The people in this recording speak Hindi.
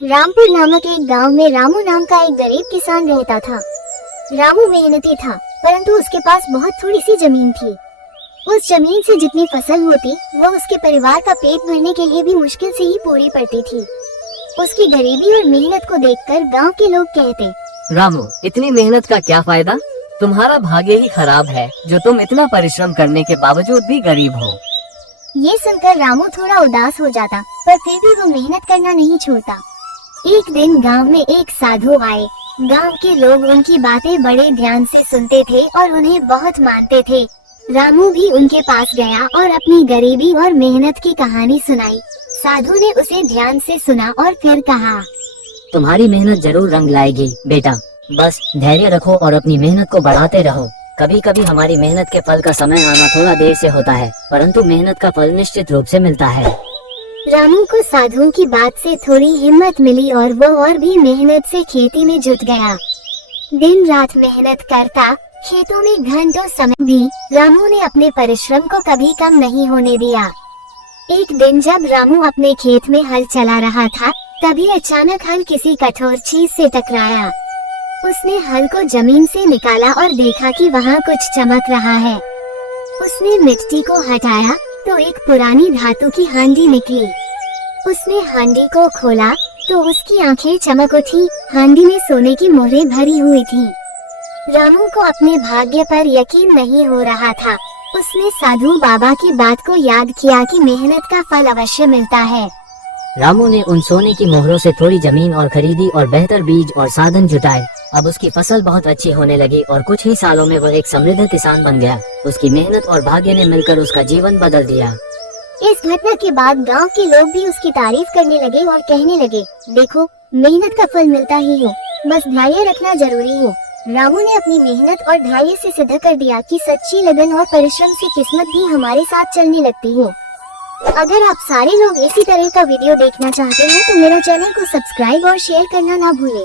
रामपुर नामक एक गांव में रामू नाम का एक गरीब किसान रहता था। रामू मेहनती था, परंतु उसके पास बहुत थोड़ी सी जमीन थी। उस जमीन से जितनी फसल होती वो उसके परिवार का पेट भरने के लिए भी मुश्किल से ही पूरी पड़ती थी। उसकी गरीबी और मेहनत को देखकर गांव के लोग कहते, रामू, इतनी मेहनत का क्या फायदा? तुम्हारा भाग्य ही खराब है जो तुम इतना परिश्रम करने के बावजूद भी गरीब हो। ये सुनकर रामू थोड़ा उदास हो जाता, पर फिर भी वो मेहनत करना नहीं छोड़ता। एक दिन गांव में एक साधु आए। गांव के लोग उनकी बातें बड़े ध्यान से सुनते थे और उन्हें बहुत मानते थे। रामू भी उनके पास गया और अपनी गरीबी और मेहनत की कहानी सुनाई। साधु ने उसे ध्यान से सुना और फिर कहा, तुम्हारी मेहनत जरूर रंग लाएगी बेटा, बस धैर्य रखो और अपनी मेहनत को बढ़ाते रहो। कभी कभी हमारी मेहनत के फल का समय आना थोड़ा देर से होता है, परंतु मेहनत का फल निश्चित रूप से मिलता है। रामू को साधु की बात से थोड़ी हिम्मत मिली और वो और भी मेहनत से खेती में जुट गया। दिन रात मेहनत करता, खेतों में घंटों समय भी रामू ने अपने परिश्रम को कभी कम नहीं होने दिया। एक दिन जब रामू अपने खेत में हल चला रहा था, तभी अचानक हल किसी कठोर चीज से टकराया। उसने हल को जमीन से निकाला और देखा कि वहाँ कुछ चमक रहा है। उसने मिट्टी को हटाया तो एक पुरानी धातु की हांडी निकली। उसने हांडी को खोला तो उसकी आंखें चमक उठी। हांडी में सोने की मोहरें भरी हुई थी। रामू को अपने भाग्य पर यकीन नहीं हो रहा था। उसने साधु बाबा की बात को याद किया कि मेहनत का फल अवश्य मिलता है। रामू ने उन सोने की मोहरों से थोड़ी जमीन और खरीदी और बेहतर बीज और साधन जुटाए। अब उसकी फसल बहुत अच्छी होने लगी और कुछ ही सालों में वो एक समृद्ध किसान बन गया। उसकी मेहनत और भाग्य ने मिलकर उसका जीवन बदल दिया। इस घटना के बाद गांव के लोग भी उसकी तारीफ करने लगे और कहने लगे, देखो, मेहनत का फल मिलता ही हो, बस धैर्य रखना जरूरी हो। रामू ने अपनी मेहनत और धैर्य से सिद्ध कर दिया कि सच्ची लगन और परिश्रम से किस्मत भी हमारे साथ चलने लगती है। अगर आप सारे लोग इसी तरह का वीडियो देखना चाहते हैं तो मेरा चैनल को सब्सक्राइब और शेयर करना ना भूलें।